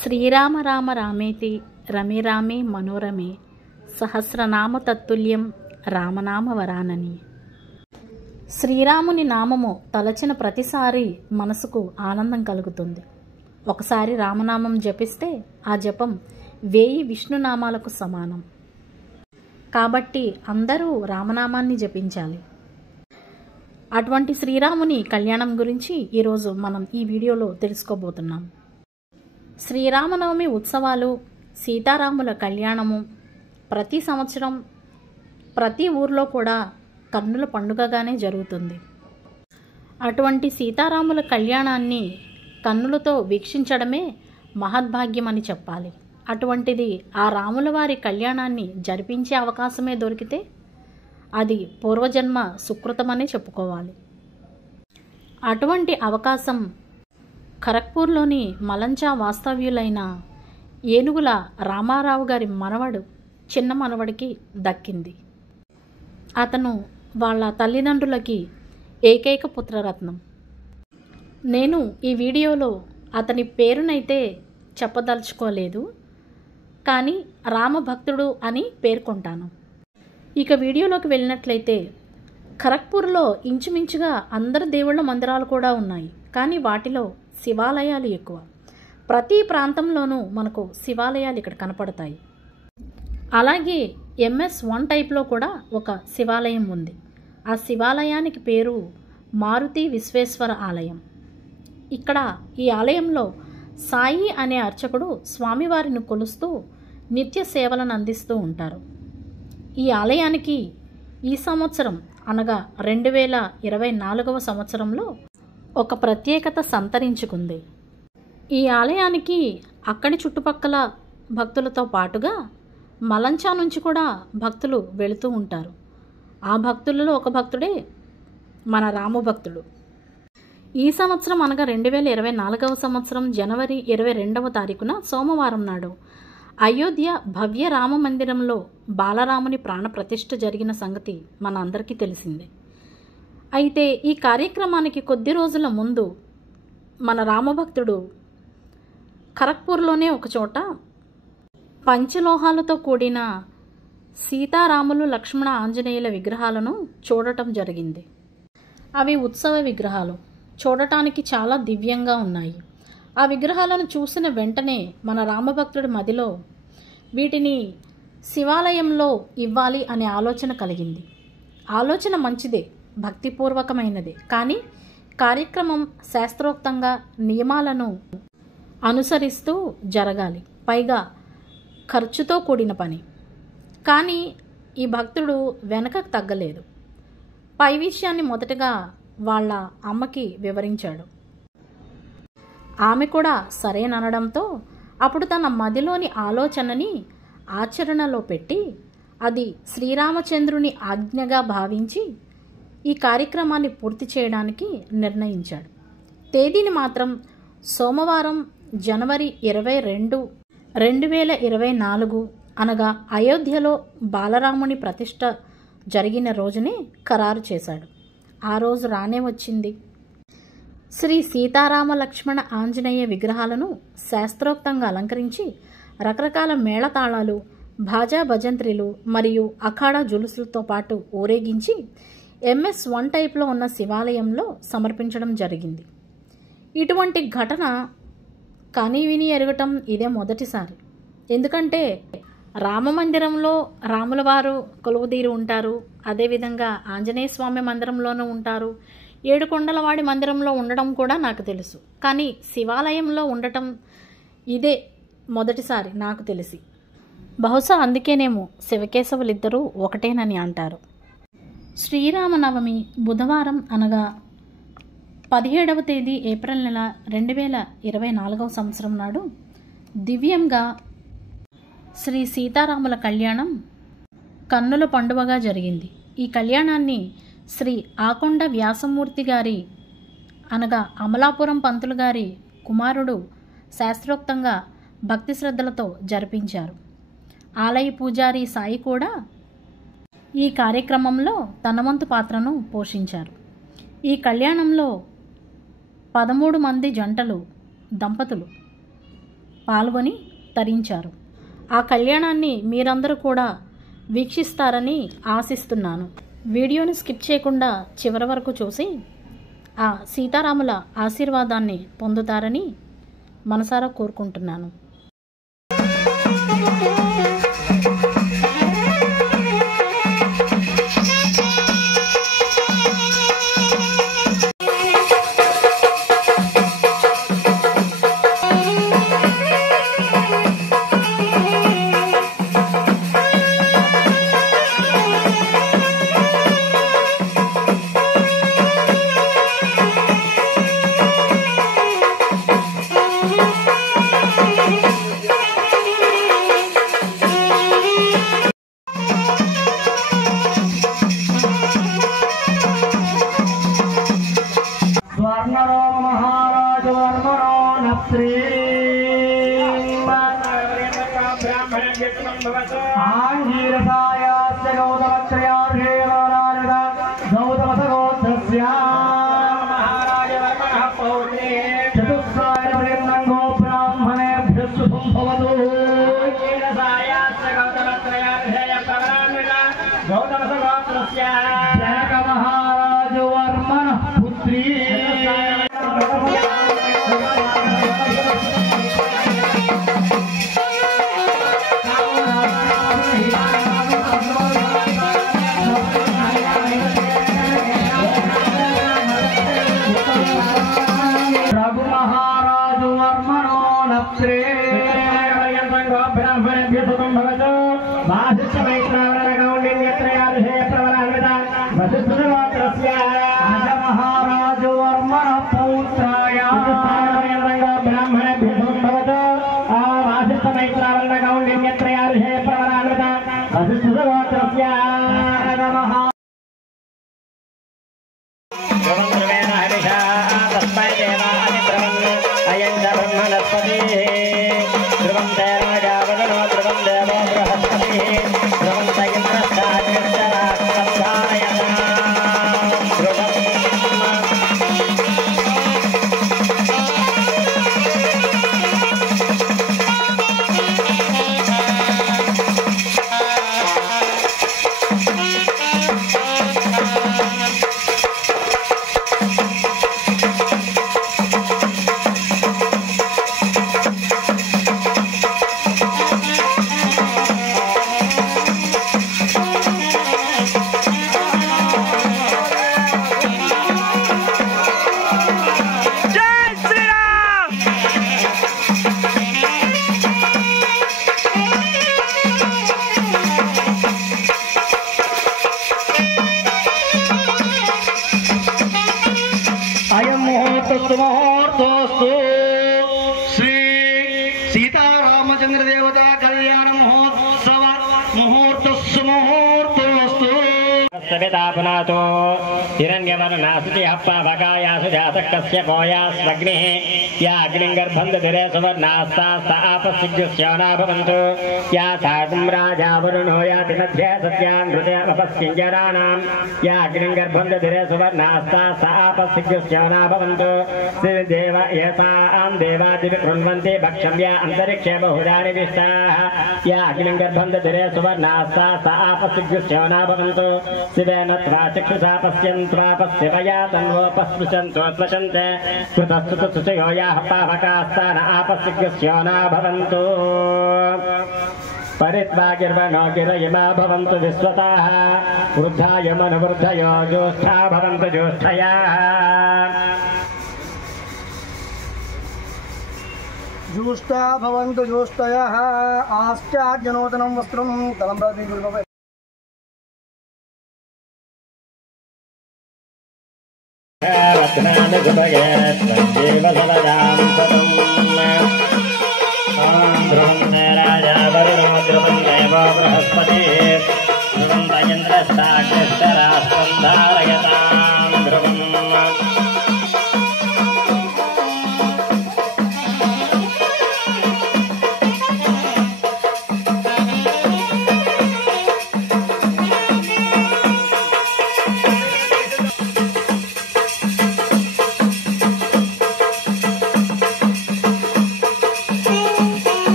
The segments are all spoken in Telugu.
శ్రీరామ రామ రామేతి రమే రామే మనోరమే సహస్రనామ తత్తుల్యం రామనామ వరానని. శ్రీరాముని నామము తలచిన ప్రతిసారి మనసుకు ఆనందం కలుగుతుంది. ఒకసారి రామనామం జపిస్తే ఆ జపం 1000 విష్ణునామాలకు సమానం. కాబట్టి అందరూ రామనామాన్ని జపించాలి. అటువంటి శ్రీరాముని కళ్యాణం గురించి ఈరోజు మనం ఈ వీడియోలో తెలుసుకోబోతున్నాం. శ్రీరామనవమి ఉత్సవాలు, సీతారాముల కళ్యాణము ప్రతి సంవత్సరం ప్రతి ఊర్లో కూడా కన్నుల పండుగగానే జరుగుతుంది. అటువంటి సీతారాముల కళ్యాణాన్ని కన్నులతో వీక్షించడమే మహద్భాగ్యమని చెప్పాలి. అటువంటిది ఆ రాముల వారి కళ్యాణాన్ని జరిపించే అవకాశమే దొరికితే అది పూర్వజన్మ సుకృతమనే చెప్పుకోవాలి. అటువంటి అవకాశం ఖరగ్పూర్లోని మలంచా వాస్తవ్యులైన ఏనుగుల రామారావు గారి చిన్న మనవడికి దక్కింది. అతను వాళ్ళ తల్లిదండ్రులకి ఏకైక పుత్రరత్నం. నేను ఈ వీడియోలో అతని పేరునైతే చెప్పదలుచుకోలేదు, కానీ రామభక్తుడు అని పేర్కొంటాను. ఇక వీడియోలోకి వెళ్ళినట్లయితే ఖరగ్పూర్లో ఇంచుమించుగా అందరు దేవుళ్ళ మందిరాలు కూడా ఉన్నాయి, కానీ వాటిలో శివాలయాలు ఎక్కువ. ప్రతి ప్రాంతంలోనూ మనకు శివాలయాలు ఇక్కడ కనపడతాయి. అలాగే MS1 టైప్లో కూడా ఒక శివాలయం ఉంది. ఆ శివాలయానికి పేరు మారుతి విశ్వేశ్వర ఆలయం. ఇక్కడ ఈ ఆలయంలో సాయి అనే అర్చకుడు స్వామివారిని కొలుస్తూ నిత్య సేవలను అందిస్తూ ఉంటారు. ఈ ఆలయానికి ఈ సంవత్సరం అనగా 2024వ సంవత్సరంలో ఒక ప్రత్యేకత సంతరించుకుంది. ఈ ఆలయానికి అక్కడి చుట్టుపక్కల భక్తులతో పాటుగా మలంచా నుంచి కూడా భక్తులు వెళుతూ ఉంటారు. ఆ భక్తులలో ఒక భక్తుడే మన రామభక్తుడు. ఈ సంవత్సరం అనగా 2024వ సంవత్సరం జనవరి 22వ తారీఖున సోమవారం నాడు అయోధ్య భవ్య రామ మందిరంలో బాలరాముని ప్రాణప్రతిష్ఠ జరిగిన సంగతి మన అందరికీ తెలిసిందే. అయితే ఈ కార్యక్రమానికి కొద్ది రోజుల ముందు మన రామభక్తుడు ఖరగ్పూర్లోనే ఒకచోట పంచలోహాలతో కూడిన సీతారాములు లక్ష్మణ ఆంజనేయుల విగ్రహాలను చూడటం జరిగింది. అవి ఉత్సవ విగ్రహాలు, చూడటానికి చాలా దివ్యంగా ఉన్నాయి. ఆ విగ్రహాలను చూసిన వెంటనే మన రామభక్తుడి మదిలో వీటిని శివాలయంలో ఇవ్వాలి అనే ఆలోచన కలిగింది. ఆలోచన మంచిదే, భక్తిపూర్వకమైనదే, కానీ కార్యక్రమం శాస్త్రోక్తంగా నియమాలను అనుసరిస్తూ జరగాలి. పైగా ఖర్చుతో కూడిన పని. కానీ ఈ భక్తుడు వెనకకు తగ్గలేదు. పై విషయాన్ని మొదటగా వాళ్ళ అమ్మకి వివరించాడు. ఆమె కూడా సరేననడంతో అప్పుడు తన మదిలోని ఆలోచనని ఆచరణలో పెట్టి అది శ్రీరామచంద్రుని ఆజ్ఞగా భావించి ఈ కార్యక్రమాన్ని పూర్తి చేయడానికి నిర్ణయించాడు. తేదీని మాత్రం సోమవారం జనవరి 22, 2024 అనగా అయోధ్యలో బాలరాముని ప్రతిష్ఠ జరిగిన రోజునే ఖరారు చేశాడు. ఆ రోజు రానే వచ్చింది. శ్రీ సీతారామ లక్ష్మణ ఆంజనేయ విగ్రహాలను శాస్త్రోక్తంగా అలంకరించి రకరకాల మేళతాళాలు, భాజా భజంత్రిలు మరియు అఖాడా జులుసులతో పాటు ఊరేగించి MS1 టైప్లో ఉన్న శివాలయంలో సమర్పించడం జరిగింది. ఇటువంటి ఘటన కానీ విని ఎరగటం ఇదే మొదటిసారి. ఎందుకంటే రామమందిరంలో రాముల వారు కొలువుదీరి ఉంటారు, అదేవిధంగా ఆంజనేయ స్వామి మందిరంలోనూ ఉంటారు, ఏడుకొండలవాడి మందిరంలో ఉండడం కూడా నాకు తెలుసు. కానీ శివాలయంలో ఉండటం ఇదే మొదటిసారి నాకు తెలిసి. బహుశా అందుకేనేమో శివకేశవులిద్దరూ ఒకటేనని అంటారు. శ్రీరామనవమి బుధవారం అనగా 17వ తేదీ ఏప్రిల్ నెల 2024వ సంవత్సరం నాడు దివ్యంగా శ్రీ సీతారాముల కళ్యాణం కన్నుల పండువగా జరిగింది. ఈ కళ్యాణాన్ని శ్రీ ఆకొండ వ్యాసమూర్తి గారి అనగా అమలాపురం పంతులు గారి కుమారుడు శాస్త్రోక్తంగా భక్తి శ్రద్ధలతో జరిపించారు. ఆలయ పూజారి సాయి కూడా ఈ కార్యక్రమంలో తన వంతు పాత్రను పోషించారు. ఈ కళ్యాణంలో 13 మంది దంపతులు పాల్గొని తరించారు. ఆ కళ్యాణాన్ని మీరందరూ కూడా వీక్షిస్తారని ఆశిస్తున్నాను. వీడియోని స్కిప్ చేయకుండా చివరి వరకు చూసి ఆ సీతారాముల ఆశీర్వాదాన్ని పొందుతారని మనసారా కోరుకుంటున్నాను. శ్రీ సీతారామచంద్ర దేవతా కళ్యాణ మహోత్సవ ముహూర్తస్సు ముహూర్తమస్తు. పునాతో హిరణ్యవర్ణాసుచి హప్పాభకాయాసు జాతః కశ్యపోయాస్వగ్నిః యా అగ్నిం గర్భం దధిరే సువర్ణాస్తాస్త ఆపస్సిజ్జుస్యోనా భవంతు యా సాగం రాజా వరుణో యాతి మధ్యే సత్యాన్ృతేమపస్కింజరాణాం యా అగ్నిం గర్భం దధిరే సువర్ణాస్తాస్త ఆపస్సిజ్జుస్యోనా భవంతు దేవ ఏతాం దేవాదివి కృణ్వంతి భక్షం యా అంతరిక్షే బహుధాని విష్టాః యా అగ్నిం గర్భం దధిరే సువర్ణాస్తాస్త ఆపస్సిజ్జుస్యోనా భవంతు శివేన త్వా చక్షుషా పశ్యంత్వా పశ్యవయా తన్వోపస్పృశంతోత్వశంతే కృతస్తుత శుచయో యాః పావకాస్తాన ఆపస్సిజ్జుస్యోనా భవంతు పరిత్వాగిర్వణో గిరయిమా భవంతు విశ్వతాః వృద్ధాయమనువృద్ధయో జ్యేష్ఠా భవంతు జ్యేష్ఠయాః జ్యేష్ఠా భవంతు జ్యేష్ఠయః ఆశ్చార్యనూతనం వస్త్రం తలంబ్రాది గురుభవే. రత్నాని సుభగే సంజీవ సలయాం సతం ధ్రువం రాజా వరుణో ధ్రువం దేవో బృహస్పతిః ధ్రువం ఇంద్రశ్చాగ్నిశ్చరాస్త్రం ధారయతాం ధ్రువం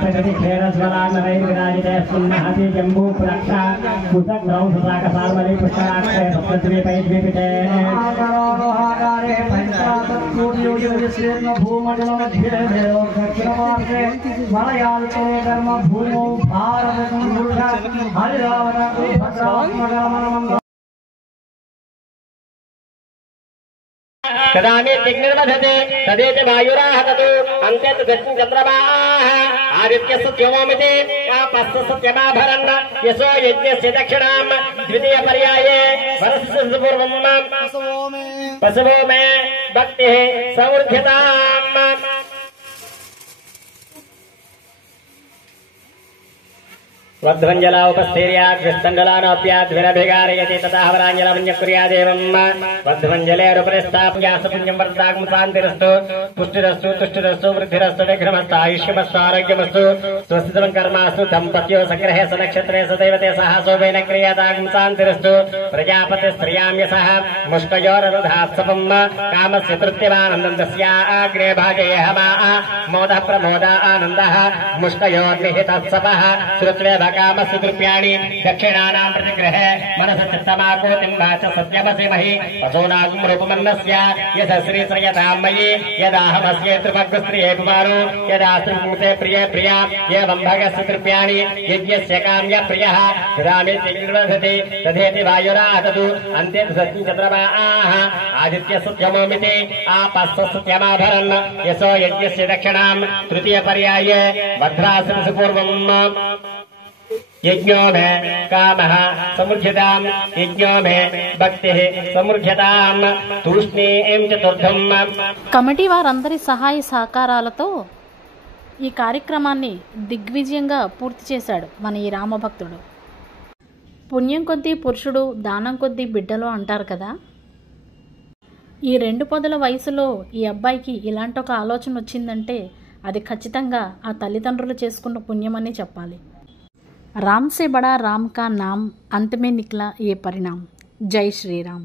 प्रकृति क्षेरस्वरान्नरैः विराजिते सुन्नहति जम्बू पुरक्षा कुसग्रौ सुसाकसार्वरी पुष्कराक्षे सप्तद्वीपैद्वीपिते आकारे पंचाशत्कोटियोजनविस्तीर्ण भूमण्डलमध्ये दक्षिणपार्श्वे मलयाल्पे कर्मभूमौ भारतसंस्कृता हरिरावण भद्रात्मकमनमन्द तदामे तिग्निर्वधते तदेति वायुराः तदु अन्ते तु दक्षिण चन्द्रमाः आदित्यस्य त्योममिति आपस्य सत्यमाभरन् यशो यज्ञस्य दक्षिणां द्वितीय पर्याये वरस्य पूर्वं पशवो मे भक्तिः समृद्ध्यताम् वध्वञ्जला उपस्थैर्याग्रस्तण्डलानोऽप्याद्विरभिगारयति ततः वराञ्जलमन्यकुर्यादेवम् वध्वञ्जलेरुपरिस्थाप्यासपुण्यं वर्तागं शान्तिरस्तु पुष्टिरस्तु तुष्टिरस्तु वृद्धिरस्तु विघ्नमस्तु आयुष्यमस्तु आरोग्यमस्तु स्वस्तितमं कर्मास्तु दम्पत्यो सग्रहे सनक्षत्रे सदैवते सह शोभेन क्रियातागं शान्तिरस्तु प्रजापतिस्त्रियां यशः मुष्टयोररुधात्सपम् कामस्य तृप्तिमानन्दं तस्याग्रे भागे हमा मोदः प्रमोद आनन्दः मुष्टयोर्निहितः श्रुत्वे कामस्य कृप्याणि दक्षिणानां प्रतिग्रहे मनस चित्तमाकोतिं वाच सत्यमसि महि असोनागं रूपमन्नस्य यथ श्रीश्रयतां मयि यदाहमस्य त्रिमग्स्त्रिये कुमारो यदा श्रीभूते प्रिये प्रिया एवं भगस्य कृप्याणि यज्ञस्य काम्य प्रियः रामेति तथेति वायुराहतु अन्ते सत्यं चन्द्रमाः आदित्यस्य सत्यमोमिति आपस्य सत्यमाभरन् यशो यज्ञस्य दक्षिणां तृतीय पर्याये भद्रासनस्य पूर्वम् यज्ञो मे कामः समृद्ध्यतां यज्ञो मे भक्तिः समृद्ध्यतां तूष्णीं चतुर्थं కమిటీ వారందరి సహాయ సహకారాలతో ఈ కార్యక్రమాన్ని దిగ్విజయంగా పూర్తి చేశాడు మన ఈ రామభక్తుడు. పుణ్యం కొద్దీ పురుషుడు, దానం కొద్దీ బిడ్డలు అంటారు కదా. ఈ 2 పదుల వయసులో ఈ అబ్బాయికి ఇలాంటి ఒక ఆలోచన వచ్చిందంటే అది ఖచ్చితంగా ఆ తల్లిదండ్రులు చేసుకున్న పుణ్యమని చెప్పాలి. राम से बड़ा राम का नाम अंत में निकला ये परिणाम. जय श्री राम.